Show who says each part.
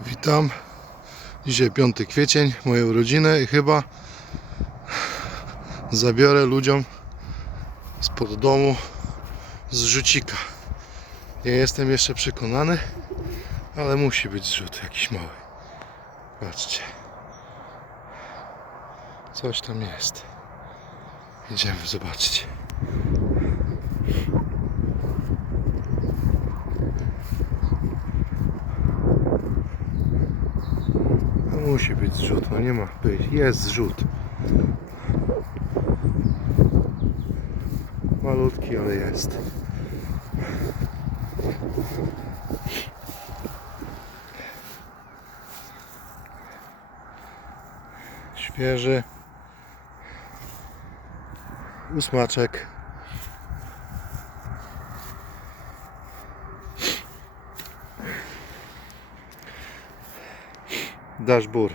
Speaker 1: Witam. Dzisiaj 5 kwiecień, moje urodziny i chyba zabiorę ludziom spod domu zrzucika. Nie jestem jeszcze przekonany, ale musi być zrzut jakiś mały. Patrzcie. Coś tam jest. Idziemy zobaczyć. Musi być zrzut, no nie ma być. Jest zrzut. Malutki, ale jest. Świeży. Ósmaczek. Dashbur.